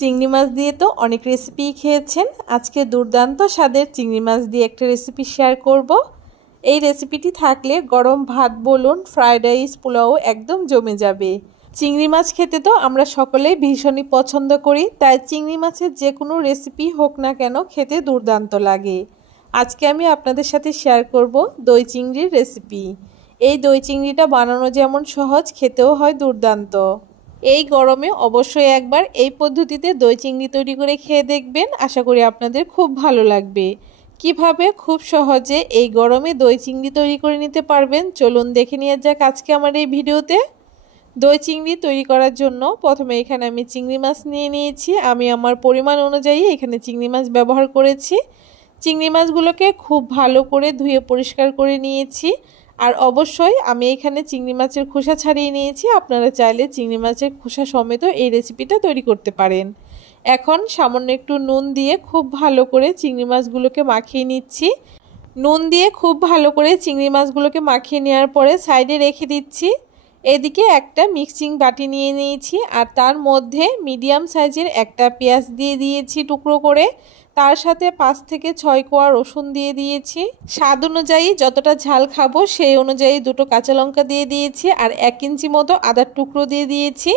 চিংড়ি মাছ দিয়ে তো অনেক রেসিপি খেয়েছেন। আজকে দুর্দান্ত স্বাদের চিংড়ি মাছ দিয়ে একটা রেসিপি শেয়ার করব। এই রেসিপিটি থাকলে গরম ভাত বলুন, ফ্রাইড রাইস, পোলাও একদম জমে যাবে। চিংড়ি মাছ খেতে তো আমরা সকলেই ভীষণই পছন্দ করি, তাই চিংড়ি মাছের যে কোনো রেসিপি হোক না কেন খেতে দুর্দান্ত লাগে। আজকে আমি আপনাদের সাথে শেয়ার করব দই চিংড়ির রেসিপি। এই দই চিংড়িটা বানানো যেমন সহজ, খেতেও হয় দুর্দান্ত। এই গরমে অবশ্যই একবার এই পদ্ধতিতে দই চিংড়ি তৈরি করে খেয়ে দেখবেন, আশা করি আপনাদের খুব ভালো লাগবে। কিভাবে খুব সহজে এই গরমে দই চিংড়ি তৈরি করে নিতে পারবেন চলুন দেখে নিয়ে যাক আজকে আমার এই ভিডিওতে। দই চিংড়ি তৈরি করার জন্য প্রথমে এখানে আমি চিংড়ি মাছ নিয়ে নিয়েছি। আমি আমার পরিমাণ অনুযায়ী এখানে চিংড়ি মাছ ব্যবহার করেছি। চিংড়ি মাছগুলোকে খুব ভালো করে ধুয়ে পরিষ্কার করে নিয়েছি। আর অবশ্যই আমি এখানে চিংড়ি মাছের খোসা ছাড়িয়ে নিয়েছি। আপনারা চাইলে চিংড়ি মাছের খোসা সমেত এই রেসিপিটা তৈরি করতে পারেন। এখন সামান্য একটু নুন দিয়ে খুব ভালো করে চিংড়ি মাছগুলোকে মাখিয়ে নিচ্ছি। নুন দিয়ে খুব ভালো করে চিংড়ি মাছগুলোকে মাখিয়ে নেওয়ার পরে সাইডে রেখে দিচ্ছি। এদিকে একটা মিক্সিং বাটি নিয়ে নিয়েছি আর তার মধ্যে মিডিয়াম সাইজের একটা পেঁয়াজ দিয়ে দিয়েছি টুকরো করে। তার সাথে 5 থেকে 6 কোয়া রসুন দিয়ে দিয়েছি। স্বাদ অনুযায়ী যতটা ঝাল খাবো সেই অনুযায়ী 2টো কাঁচা লঙ্কা দিয়ে দিয়েছি আর 1 ইঞ্চি মতো আদার টুকরো দিয়ে দিয়েছি।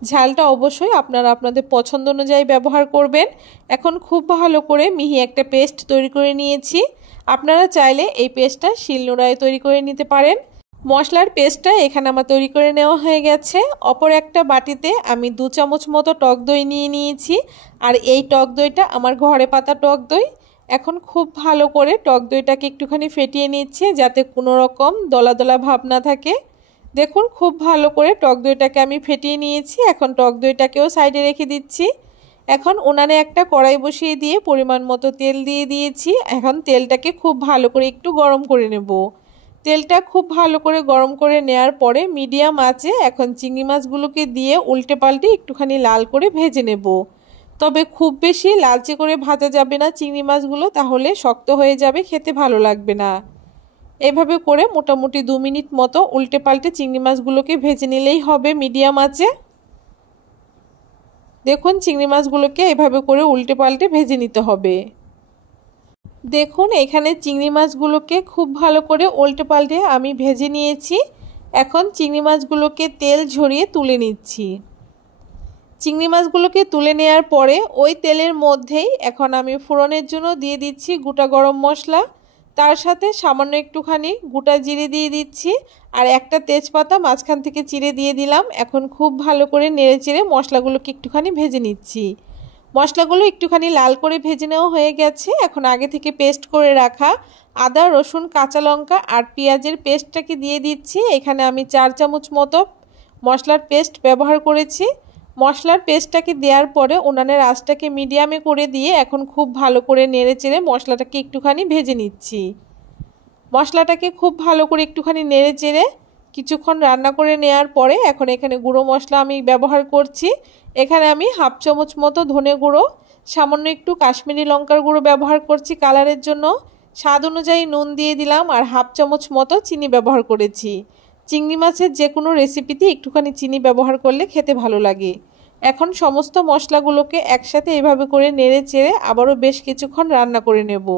ঝালটা অবশ্যই আপনারা আপনাদের পছন্দ অনুযায়ী ব্যবহার করবেন। এখন খুব ভালো করে মিহি একটা পেস্ট তৈরি করে নিয়েছি। আপনারা চাইলে এই পেস্টটা শিলনোড়ায় তৈরি করে নিতে পারেন। মশলার পেস্টটা এখানে আমার তৈরি করে নেওয়া হয়ে গেছে। অপর একটা বাটিতে আমি 2 চামচ মতো টক দই নিয়ে নিয়েছি আর এই টক দইটা আমার ঘরে পাতা টক দই। এখন খুব ভালো করে টক দইটাকে একটুখানি ফেটিয়ে নিচ্ছি যাতে কোনো রকম দলা দলা ভাব না থাকে। দেখুন খুব ভালো করে টক দইটাকে আমি ফেটিয়ে নিয়েছি। এখন টক দইটাকেও সাইডে রেখে দিচ্ছি। এখন উনানে একটা কড়াই বসিয়ে দিয়ে পরিমাণ মতো তেল দিয়ে দিয়েছি। এখন তেলটাকে খুব ভালো করে একটু গরম করে নেব। তেলটা খুব ভালো করে গরম করে নেওয়ার পরে মিডিয়াম আঁচে এখন চিংড়ি মাছগুলোকে দিয়ে উল্টে পাল্টে একটুখানি লাল করে ভেজে নেব। তবে খুব বেশি লালচে করে ভাজা যাবে না চিংড়ি মাছগুলো, তাহলে শক্ত হয়ে যাবে, খেতে ভালো লাগবে না। এভাবে করে মোটামুটি 2 মিনিট মতো উল্টে পাল্টে চিংড়ি মাছগুলোকে ভেজে নিলেই হবে মিডিয়াম আঁচে। দেখুন চিংড়ি মাছগুলোকে এভাবে করে উল্টে পাল্টে ভেজে নিতে হবে। দেখুন এখানে চিংড়ি মাছগুলোকে খুব ভালো করে উল্টে পাল্টে আমি ভেজে নিয়েছি। এখন চিংড়ি মাছগুলোকে তেল ঝরিয়ে তুলে নিচ্ছি। চিংড়ি মাছগুলোকে তুলে নেওয়ার পরে ওই তেলের মধ্যেই এখন আমি ফোড়নের জন্য দিয়ে দিচ্ছি গোটা গরম মশলা। তার সাথে সামান্য একটুখানি গোটা জিরে দিয়ে দিচ্ছি আর একটা তেজপাতা মাঝখান থেকে চিড়ে দিয়ে দিলাম। এখন খুব ভালো করে নেড়ে চেড়ে মশলাগুলোকে একটুখানি ভেজে নিচ্ছি। মশলাগুলো একটুখানি লাল করে ভেজে নেওয়া হয়ে গেছে। এখন আগে থেকে পেস্ট করে রাখা আদা, রসুন, কাঁচা লঙ্কা আর পেঁয়াজের পেস্টটাকে দিয়ে দিচ্ছি। এখানে আমি 4 চামচ মতো মশলার পেস্ট ব্যবহার করেছি। মশলার পেস্টটাকে দেওয়ার পরে উনানের আঁচটাকে মিডিয়ামে করে দিয়ে এখন খুব ভালো করে নেড়ে চেড়ে মশলাটাকে একটুখানি ভেজে নিচ্ছি। মশলাটাকে খুব ভালো করে একটুখানি নেড়ে চেড়ে কিছুক্ষণ রান্না করে নেওয়ার পরে এখন এখানে গুঁড়ো মশলা আমি ব্যবহার করছি। এখানে আমি 1/2 চামচ মতো ধনে গুঁড়ো, সামান্য একটু কাশ্মীরি লঙ্কার গুঁড়ো ব্যবহার করছি কালারের জন্য। স্বাদ অনুযায়ী নুন দিয়ে দিলাম আর 1/2 চামচ মতো চিনি ব্যবহার করেছি। চিংড়ি মাছের যে কোনো রেসিপিতে একটুখানি চিনি ব্যবহার করলে খেতে ভালো লাগে। এখন সমস্ত মশলাগুলোকে একসাথে এভাবে করে নেড়ে চেড়ে আবারও বেশ কিছুক্ষণ রান্না করে নেব।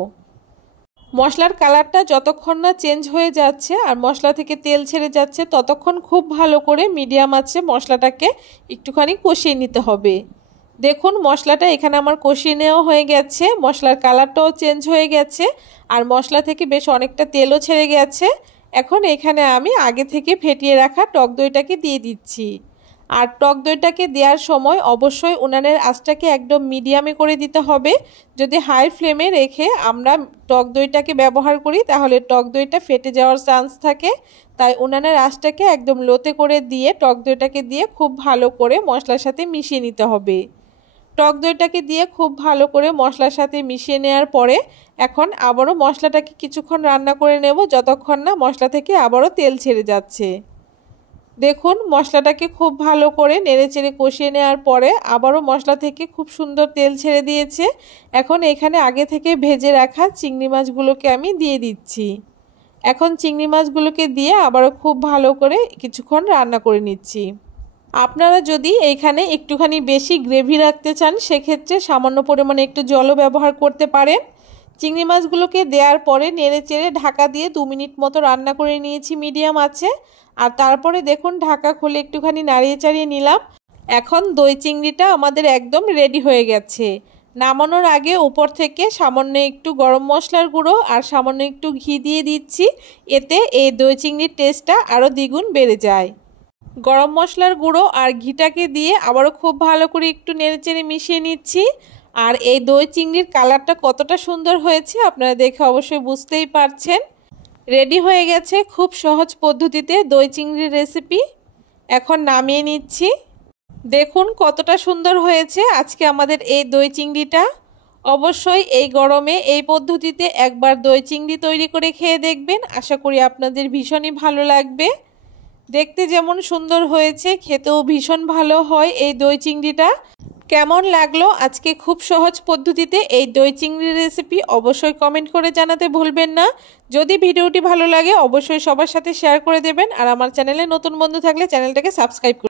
মশলার কালারটা যতক্ষণ না চেঞ্জ হয়ে যাচ্ছে আর মশলা থেকে তেল ছেড়ে যাচ্ছে ততক্ষণ খুব ভালো করে মিডিয়াম আঁচে মশলাটাকে একটুখানি কষিয়ে নিতে হবে। দেখুন মশলাটা এখানে আমার কষিয়ে নেওয়া হয়ে গেছে। মশলার কালারটাও চেঞ্জ হয়ে গেছে আর মশলা থেকে বেশ অনেকটা তেলও ছেড়ে গেছে। এখন এখানে আমি আগে থেকে ফেটিয়ে রাখা টক দইটাকে দিয়ে দিচ্ছি। আর টক দইটাকে দেওয়ার সময় অবশ্যই উনানের আঁচটাকে একদম মিডিয়ামে করে দিতে হবে। যদি হাই ফ্লেমে রেখে আমরা টক দইটাকে ব্যবহার করি তাহলে টক দইটা ফেটে যাওয়ার চান্স থাকে। তাই উনানের আঁচটাকে একদম লোতে করে দিয়ে টক দইটাকে দিয়ে খুব ভালো করে মশলার সাথে মিশিয়ে নিতে হবে। টক দইটাকে দিয়ে খুব ভালো করে মশলার সাথে মিশিয়ে নেওয়ার পরে এখন আবারও মশলাটাকে কিছুক্ষণ রান্না করে নেব যতক্ষণ না মশলা থেকে আবারও তেল ছেড়ে যাচ্ছে। দেখুন মশলাটাকে খুব ভালো করে নেড়েচেড়ে কষিয়ে নেওয়ার পরে আবারও মশলা থেকে খুব সুন্দর তেল ছেড়ে দিয়েছে। এখন এখানে আগে থেকে ভেজে রাখা চিংড়ি মাছগুলোকে আমি দিয়ে দিচ্ছি। এখন চিংড়ি মাছগুলোকে দিয়ে আবারও খুব ভালো করে কিছুক্ষণ রান্না করে নিচ্ছি। আপনারা যদি এইখানে একটুখানি বেশি গ্রেভি রাখতে চান সেক্ষেত্রে সামান্য পরিমাণে একটু জলও ব্যবহার করতে পারেন। চিংড়ি মাছগুলোকে দেওয়ার পরে নেড়েচেড়ে ঢাকা দিয়ে 2 মিনিট মতো রান্না করে নিয়েছি মিডিয়াম আঁচে। আর তারপরে দেখুন ঢাকা খুলে একটুখানি নাড়িয়ে চাড়িয়ে নিলাম। এখন দই চিংড়িটা আমাদের একদম রেডি হয়ে গেছে। নামানোর আগে উপর থেকে সামান্য একটু গরম মশলার গুঁড়ো আর সামান্য একটু ঘি দিয়ে দিচ্ছি, এতে এই দই চিংড়ির টেস্টটা আরও দ্বিগুণ বেড়ে যায়। গরম মশলার গুঁড়ো আর ঘিটাকে দিয়ে আবারও খুব ভালো করে একটু নেড়েচেড়ে মিশিয়ে নিচ্ছি। আর এই দই চিংড়ির কালারটা কতটা সুন্দর হয়েছে আপনারা দেখে অবশ্যই বুঝতেই পারছেন। রেডি হয়ে গেছে খুব সহজ পদ্ধতিতে দই চিংড়ির রেসিপি। এখন নামিয়ে নিচ্ছি। দেখুন কতটা সুন্দর হয়েছে আজকে আমাদের এই দই চিংড়িটা। অবশ্যই এই গরমে এই পদ্ধতিতে একবার দই চিংড়ি তৈরি করে খেয়ে দেখবেন, আশা করি আপনাদের ভীষণই ভালো লাগবে। দেখতে যেমন সুন্দর হয়েছে খেতেও ভীষণ ভালো হয় এই দই চিংড়িটা। কেমন লাগলো আজকে খুব সহজ পদ্ধতিতে এই দই চিংড়ির রেসিপি অবশ্যই কমেন্ট করে জানাতে ভুলবেন না। যদি ভিডিওটি ভালো লাগে অবশ্যই সবার সাথে শেয়ার করে দেবেন, আর আমার চ্যানেলে নতুন বন্ধু থাকলে চ্যানেলটাকে সাবস্ক্রাইব করুন।